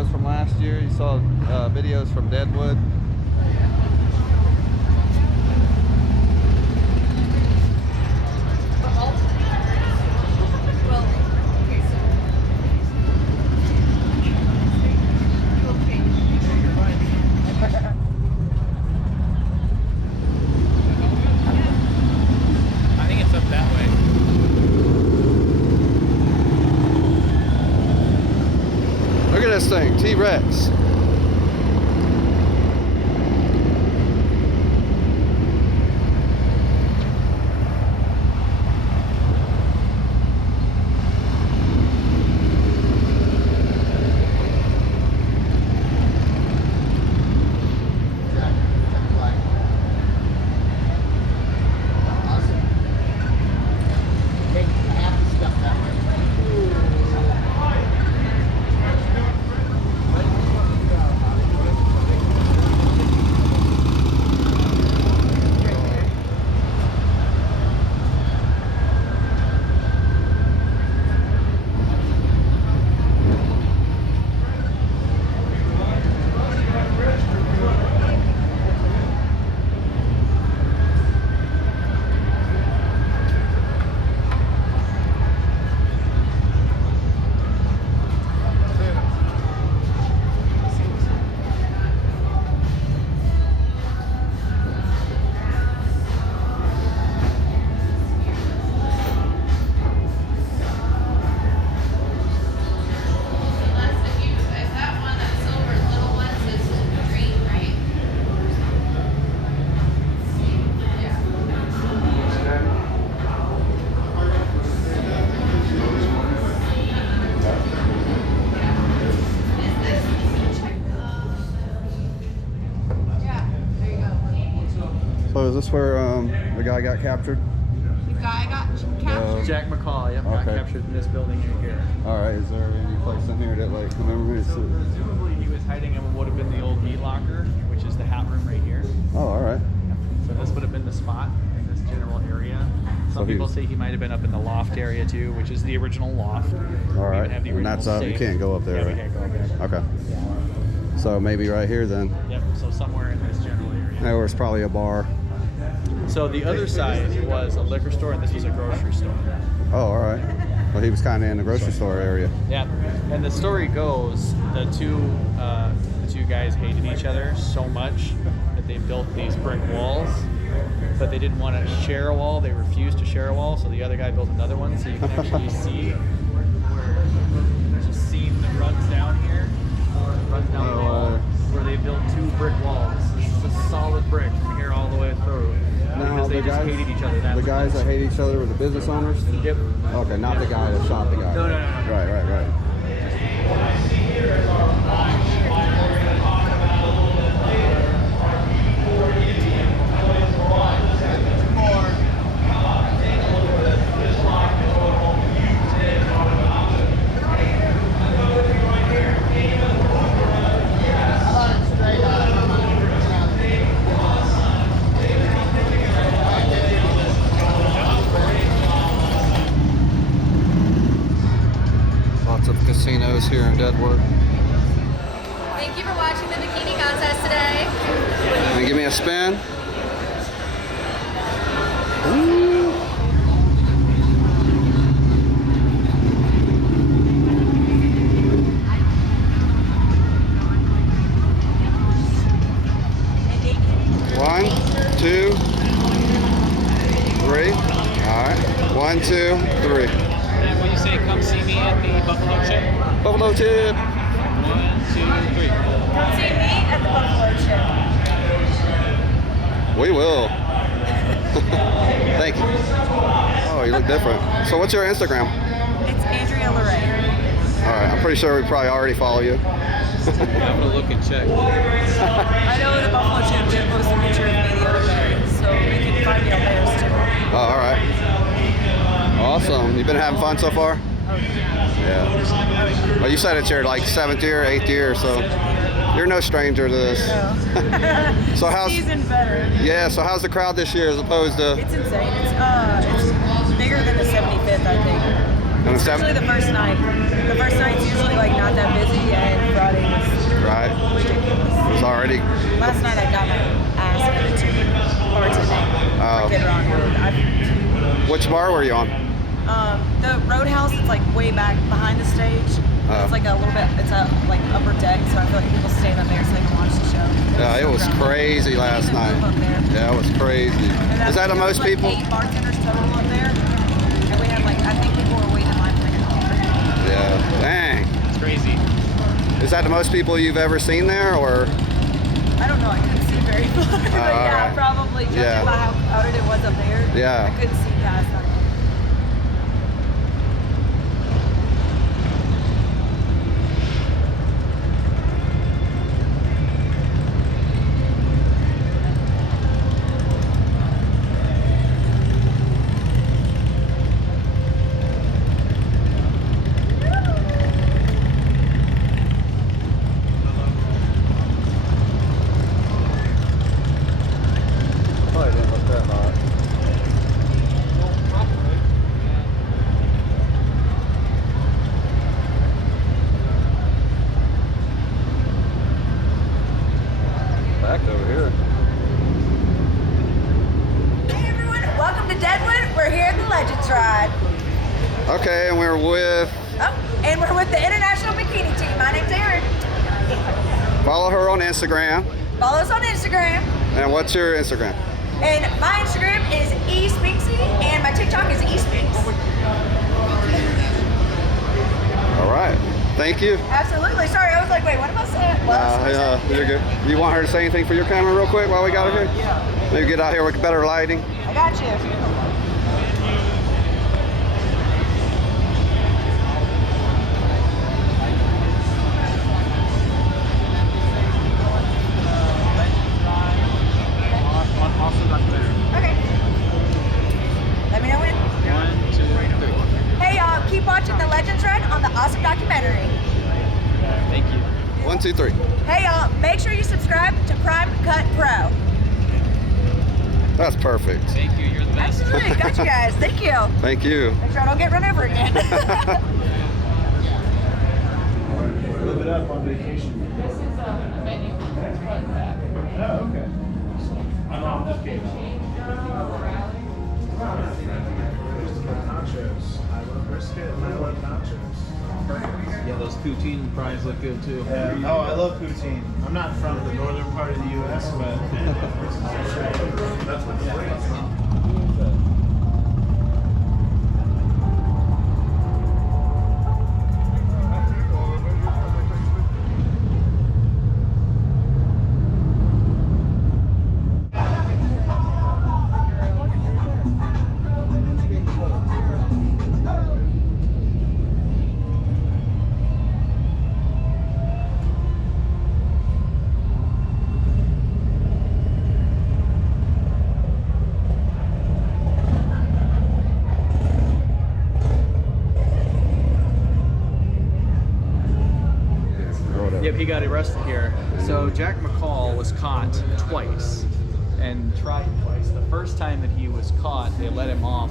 videos from last year. You saw videos from Deadwood. Look at this thing, T-Rex. So is this where the guy got captured? The guy got captured? Jack McCall, yep, got captured in this building right here. Alright, is there any place in here that, like, remember me? Presumably he was hiding in what would have been the old meat locker, which is the hat room right here. Oh, alright. So this would have been the spot in this general area. Some people say he might have been up in the loft area too, which is the original loft. Alright, and that's up, you can't go up there, yeah, right? We can't go up there. Okay. So maybe right here then. Yep, so somewhere in this general area. There was probably a bar. So the other side was a liquor store and this was a grocery store. Oh, alright. Well, he was kind of in the grocery store area. Yeah, and the story goes the two guys hated each other so much that they built these brick walls, but they didn't want to share a wall. They refused to share a wall, so the other guy built another one, so you can actually see where there's a seam that runs down here, runs down the wall, where they built two brick walls. This is a solid brick from here all the way through. Now, Because they just hated each other that the much. guys that hate each other were the business owners? Yep. Okay, not the guy that shot the guy. No. Right. Lots of casinos here in Deadwood. Thank you for watching the bikini contest today. And give me a spin. Ooh. One, two, three. All right. 1, 2, 3. And when you say come see me at the Buffalo Chip? Buffalo Chip. 1, 2, 3. Come see me at the Buffalo Chip. We will. Thank you. Oh, you look different. So what's your Instagram? It's Andrea Lorraine. All right. I'm pretty sure we probably already follow you. I'm gonna look and check. I know the Buffalo Chip did post a picture of me the other day, so you can find me on theirs too. Oh, all right. Awesome. You been having fun so far? Yeah. Well, you said it's your like 7th year, 8th year, so you're no stranger to this. No. So how's season better? Yeah. So how's the crowd this year as opposed to? It's insane. It's bigger than the 75th, I think. And Especially the first night. The first night's usually like not that busy, and Friday Right. Ridiculous. It was already. Last night I got my ass handed to me bartending Oh. for Kid Rock Road. Which bar were you on? The Roadhouse is like way back behind the stage. Oh. It's like a little bit. It's a like upper deck, so I feel like people stay up there so they can watch the show. Yeah, it was so crowded. crazy last They even night. move up there. Yeah, it was crazy. And Is that the there was most like people? 8 bartenders total up there, and we had like I think people were waiting in line for like an hour. Yeah. Dang. It's crazy. Is that the most people you've ever seen there, or? I don't know. I couldn't see very far, but yeah, alright. probably judging Yeah. by how crowded it was up there. Yeah. I couldn't see past that. Probably didn't look that hot. Back over here. Hey everyone, welcome to Deadwood. We're here at the Legends Ride. Okay, and we're with. Oh, and we're with the International Bikini Team. My name's Erin. Follow her on Instagram. Follow us on Instagram. And what's your Instagram? And my Instagram is eSpinksy, and my TikTok is eSpinks. All right. Thank you. Absolutely. Sorry, I was like, wait, what am I saying? You're good. You want her to say anything for your camera real quick while we got her here? Yeah. Maybe get out here with better lighting. I got you. Awesome documentary. Okay. Let me know when. 1, 2, 3. Hey y'all, keep watching the Legends Ride on the awesome documentary. Thank you. 1, 2, 3. Hey y'all, make sure you subscribe to Prime Cut Pro. That's perfect. Thank you. You're the best. Absolutely, got you guys. Thank you. Thank you. Make sure I don't get run over again. Live it up on vacation. This is a menu from that. Oh, okay. I'm just kidding. Nachos. I love brisket and I love nachos. Perfect. Yeah, those poutine fries look good too. Yeah. Oh, I love poutine. I'm not from the northern part of the U.S., but that's what's great. Yep, he got arrested here. So Jack McCall was caught twice and tried twice. The first time that he was caught, they let him off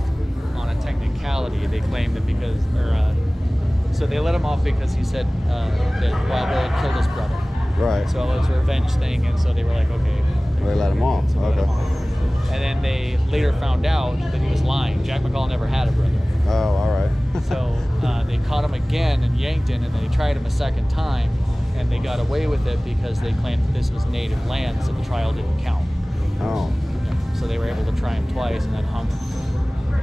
on a technicality. They claimed that because, so they let him off because he said that Wild Bill had killed his brother. Right. So it was a revenge thing, and so they were like, okay. They let him off. So let Okay. him off. And then they later found out that he was lying. Jack McCall never had a brother. Oh, all right. So they caught him again in Yankton, and they tried him a second time, and they got away with it because they claimed that this was native land, so the trial didn't count. Oh. So they were able to try him twice and then hung him.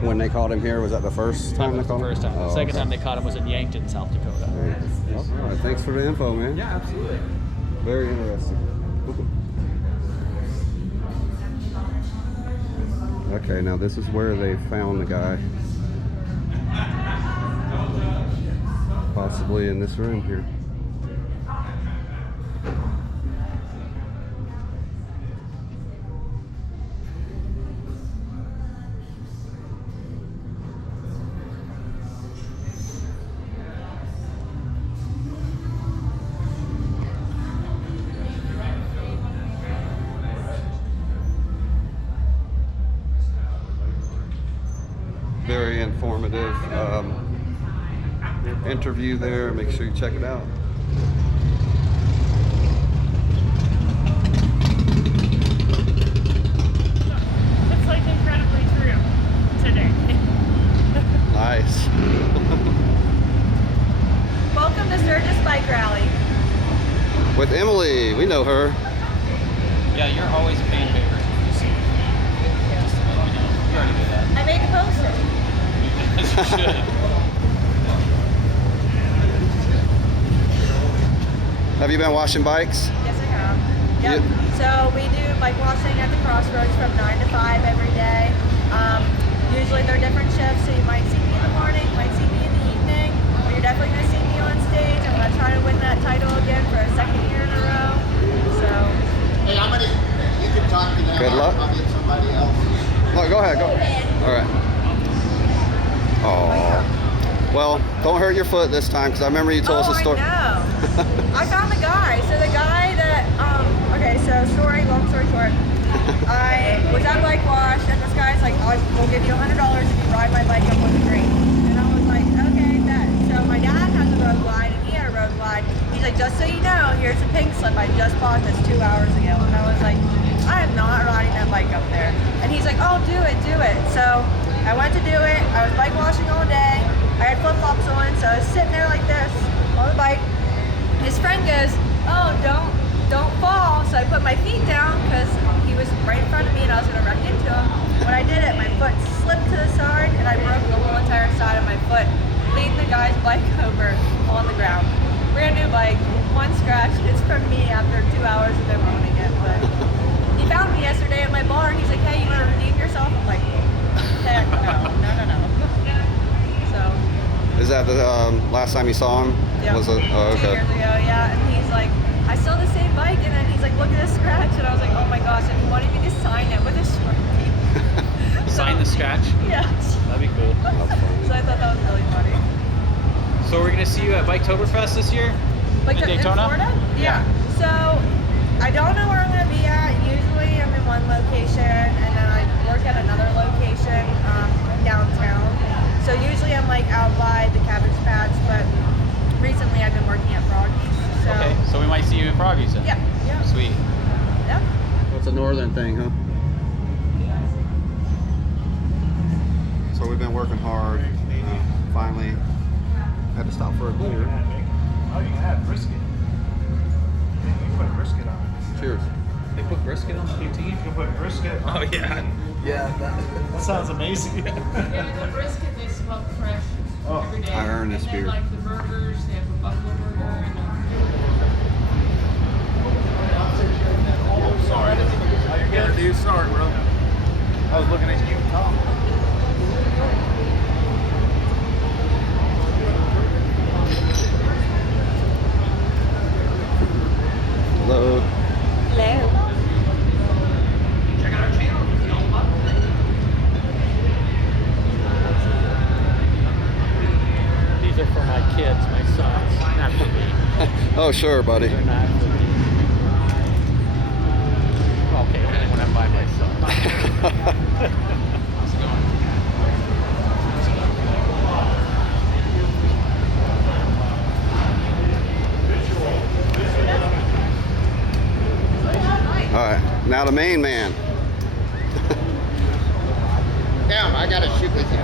When they caught him here, was that the first That time they was the caught him? first time. The Oh, second okay. time they caught him was in Yankton, South Dakota. All right. Thanks for the info, man. Yeah, absolutely. Very interesting. Okay, now this is where they found the guy. Possibly in this room here. Very informative interview there. Make sure you check it out. Yeah, you're always a fan favorite. Just to let you know. You already knew that. I made the poster. As you should. Have you been washing bikes? Yes, I have. Yep. You- So we do bike washing at the Crossroads from 9 to 5 every day. Usually they're different shifts, so you might see me in the morning, might see me in the evening, but you're definitely going to see me on stage. I'm going to try to win that title again for a second year in a row. So, Hey, I'm gonna, you can talk to them. Good luck. I'll get somebody else. No, go ahead. Go. All right. Oh. Well, don't hurt your foot this time, because I remember you told us a story. I know. I found the guy. So the guy that, okay, so long story short, I was at Bike Wash, and this guy's like, we'll give you $100 if you ride my bike up on the green. And I was like, okay, bet. So my dad has a road glide, and he had a road glide. He's like, just so you know, here's a pink slip. I just bought this 2 hours ago. And I was like, I am not riding that bike up there. And he's like, oh, do it, do it. So I went to do it. I was bike washing all day. I had flip-flops on, so I was sitting there like this on the bike. His friend goes, oh, don't fall. So I put my feet down because he was right in front of me and I was going to wreck into him. When I did it, my foot slipped to the side and I broke the whole entire side of my foot, leading the guy's bike over on the ground. Brand new bike, one scratch. It's from me after 2 hours of him owning it. But he found me yesterday at my bar and he's like, hey, you want to redeem yourself? I'm like, heck no. So. Is that the last time you saw him? Yeah. Was it? Oh, 2 okay. years ago, yeah. And he's like, I still the same bike, and then he's like, look at this scratch, and I was like, oh my gosh, and he wanted me to sign it with a Sharpie. Sign the scratch. Yeah. That'd be cool. So I thought that was really funny. So we're gonna see you at Biketoberfest this year? Like In Daytona? Florida? Yeah. So I don't know where I'm gonna be at. Usually I'm in one location, and then I work at another location downtown. So usually I'm like out by the Cabbage Patch, but recently I've been working at Froggy's. So Okay, so we might see you at Froggy's then. yeah. Sweet. Yeah. What's a northern thing, huh? So we've been working hard. Finally, had to stop for a beer. Oh, you can have brisket. You can put brisket on it. Cheers. They put brisket on the poutine? You can put brisket. Oh yeah. Yeah, that sounds amazing. Yeah, the brisket they smell fresh Oh, every day. I earned this and then, beer. like the burgers, they have a buffalo burger and sorry. How you getting, dude? Sorry, bro. I was looking at you, Tom. Hello. Hello. These are for my kids, my sons, not for me. Oh, sure, buddy. They're not for me. Okay, only when I buy myself. How's it going? All right, now the main man. Damn, I gotta shoot with you.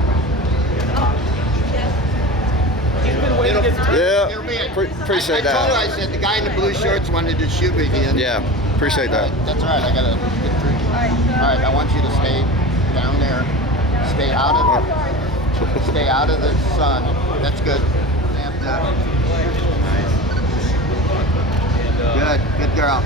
Yeah, appreciate I told her, I that. said, the guy in the blue shorts wanted to shoot with you. Yeah, appreciate that. That's all right, I gotta get through. All right, I want you to stay down there. Stay out of the sun. That's good. And, good girl.